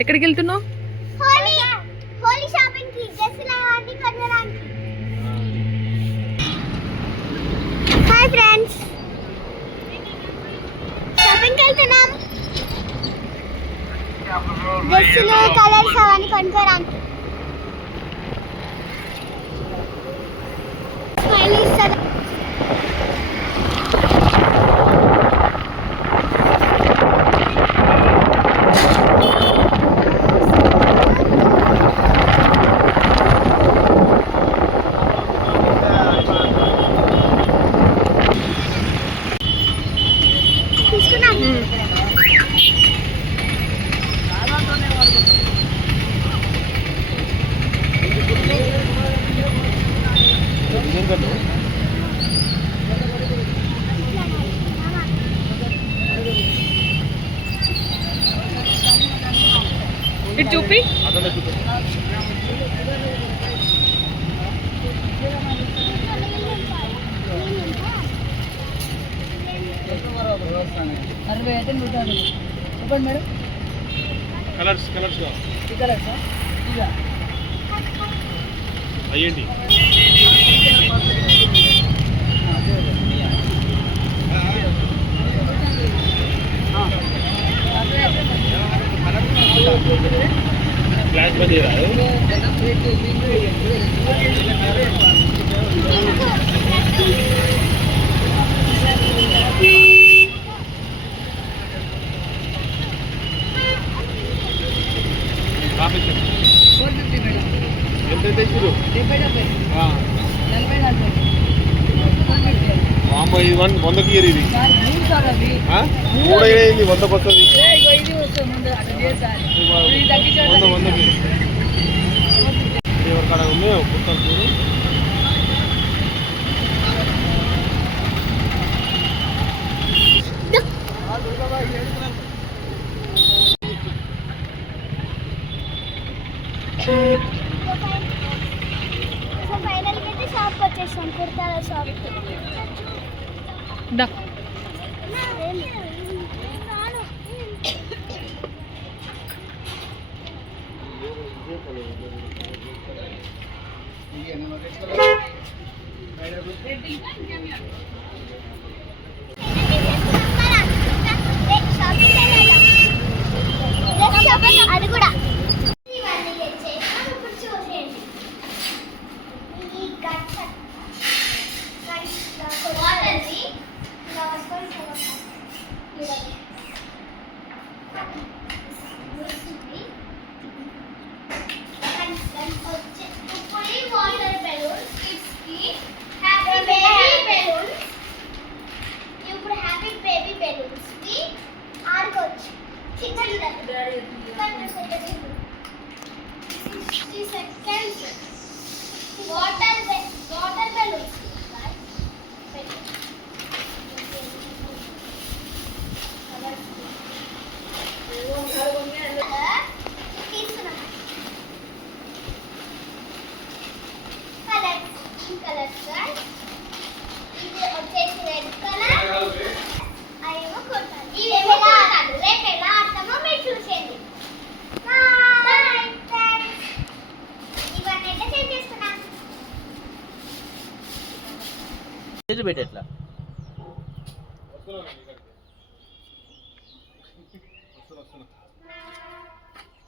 ఎక్కడికి వెళ్తున్నావు? హోలీ షాపింగ్ కి డ్రెస్సులు అవన్నీ కొనడానికి. హాయ్ ఫ్రెండ్స్, షాపింగ్ కి వెళ్తున్నాం. డ్రెస్సులు కలర్స్ అవన్నీ కొనుక్కోడానికి. స్మైల్ ఇస్తారు. ఇటు చూపి. మేడం కలర్స్ అయ్యండి. फ्लैश बजे रहा है ఇది 100కి ఇది 100కి వస్తుంది. 100కి ఎవరికాడ ఉన్నాయో కుర్తాలు చూడు. ఫైనల్ కి షాప్ వచ్చేసాం, కుర్తాల షాప్. అది కూడా పెట్టేట్లా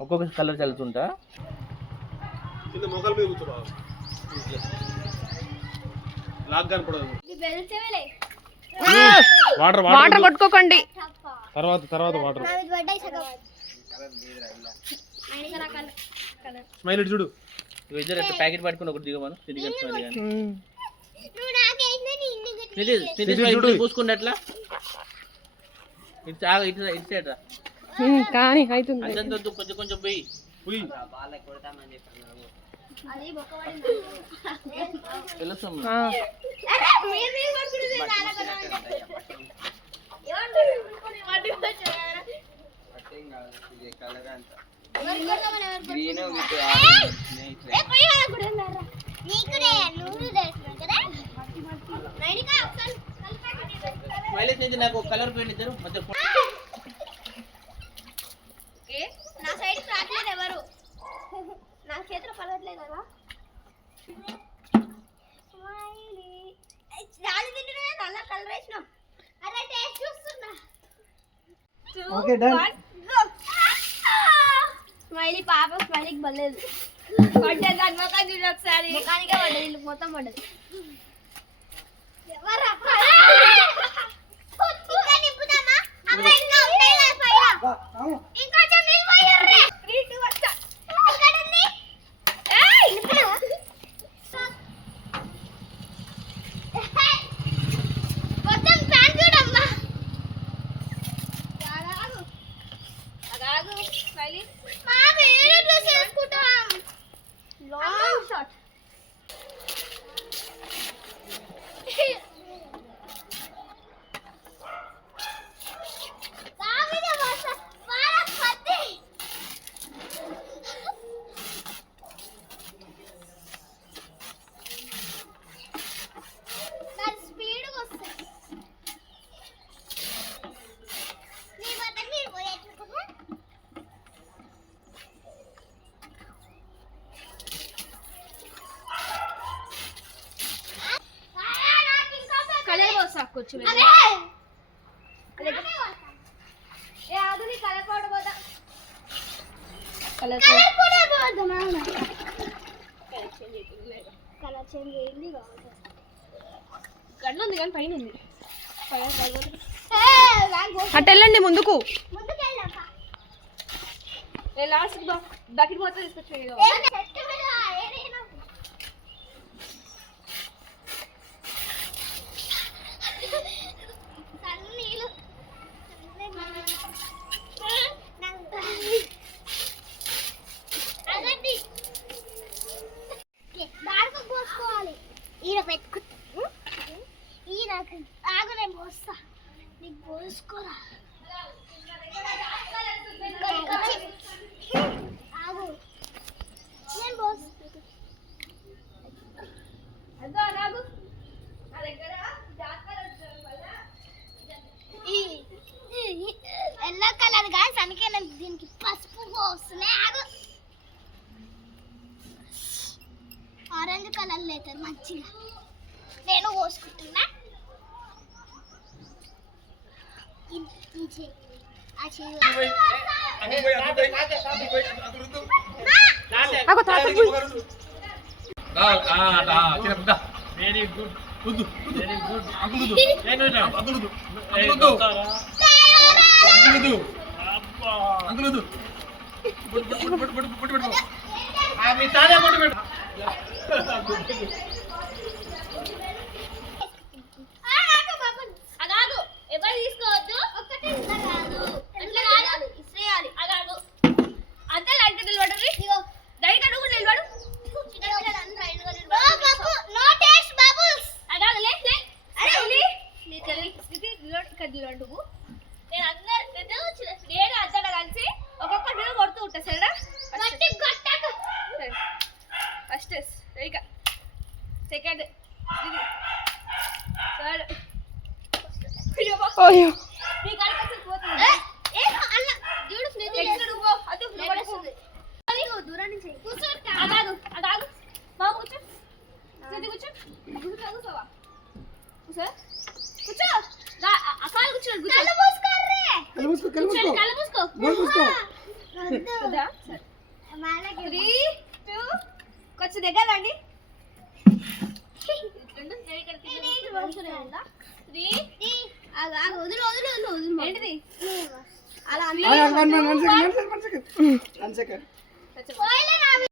ఒక్కొక్క కలర్ చల్లుతుంటా. వాటర్ కొట్టుకోకండి. తర్వాత వాటర్ స్మైల్ చూడు. ఇద్దరు ప్యాకెట్ పట్టుకుని ఒకటి దిగమను. పూసుకుంటే అట్లా ఇటు సైడ్ రా. కానీ అవుతుంది కొంచెం కొంచెం పోయి తెలుస్తాం. మైలేజ్ నుంచి నాకు కలర్ పెయింట్ ఇద్దరు మధ్య. నా సైడ్ ఓకే డన్. స్మైలీ పాప స్మైలీకి పడలేదు పడ్డది దాని మొక్క చూడు ఒకసారి ముఖానికే పడ్డది ఇల్లు మొత్తం పడ్డది ఇంకా నింపుదామా అమ్మ ఇంకా ఉంటాయి కదా పైన రా, రాము. ఇంకొంచెం నీళ్ళు పోయారు 3 2 1 ఇక్కడ ఉంది ఏయ్ మొత్తం ఫ్యాన్ చూడమ్మా ఆగాగు ఆగాగు స్మైలీ మా వేరే డ్రెస్ వేసుకుంటాం లాంగ్ షాట్ సామిదే వాస వార పత్తి నా స్పీడ్ వస్తుంది నీ బట్టలు మీరు పోయేట్టుకున్నా కలర్ పోసా కూర్చో ఏ ఆదుని కలర్ పౌడర్ పోదా కలర్ పౌడర్ పోదా మామ కలర్ చేంజ్ చేయండి గడ్డ ఉంది కానీ పైన ఉంది ముందుకెళ్ళాక అటు వెళ్ళండి ముందుకు లాస్ట్ బకెట్ మొత్తం తీసుకొచ్చి చెట్టు మీద ఏరేనా నీళ్ళు అదండి దానికి పోసుకోవాలి ఈడ పెట్టుకు ఈయన ఆగు నేను పోస్తా నీకు పోసుకోరా ఆగు నేను పోస్తా ఎల్లో కలర్ గా అందుకే నేను దీనికి పసుపు పోస్తున్నాయి ఆగు ఆరెంజ్ కలర్ లేదు మంచిగా నేను పోసుకుంటున్నా ఈ చెయ్యి, ఆ చెయ్యి. అగో తాత వెరీ గుడ్ వద్దు వెరీ గుడ్ అగులుదు అగులుదు అగులుదు అగులుదు మీ తానే కొట్టు పెట్టు అగాగు ఎవరు తీసుకోవద్దు ఒక్కటే ఇట్లా కాదు అట్లా కాదు ఇసేయాలి అగాగు అంతే లైట్ నిలబడు ఇగో డైరెక్ట్ అడుగు నిలబడు నో టేస్ట్ బబుల్స్ అగాగు లే లే అరే ఉలి నీకలి ఇది నిలబడు ఇక్కడ నిలబడు నేను అందరూ నేను అద్దడ కలిసి ఒక్కొక్క నిలబడు కొడుతూ ఉంటా సరేనా గట్టి గట్టక ఫస్ట్ ఇక సెకండ్ ఇది థర్డ్ అయ్యో నీ కాలికి పోతుంది ఏ అన్న చూడు స్నేహితుడు ఎక్కడ పో అటు పడుతుంది నీకు దూరం నుంచి కూర్చో అగాగు అగాగు బాగు కూర్చో స్నేహితుడు కూర్చో కూర్చోవా కూర్చో కూర్చో అకాలు కూర్చో కూర్చో కళ్ళు మూసుకోర్రే కళ్ళు మూసుకో, కళ్ళు మూసుకో. కళ్ళు మూసుకో నోరు మూసుకో. కదా మాలకి 3 2 కొంచెం దగ్గర రండి 3 ఆగు వదులు వదులు వదులు ఏంటిది అలా One second. 1 second. పోయిలే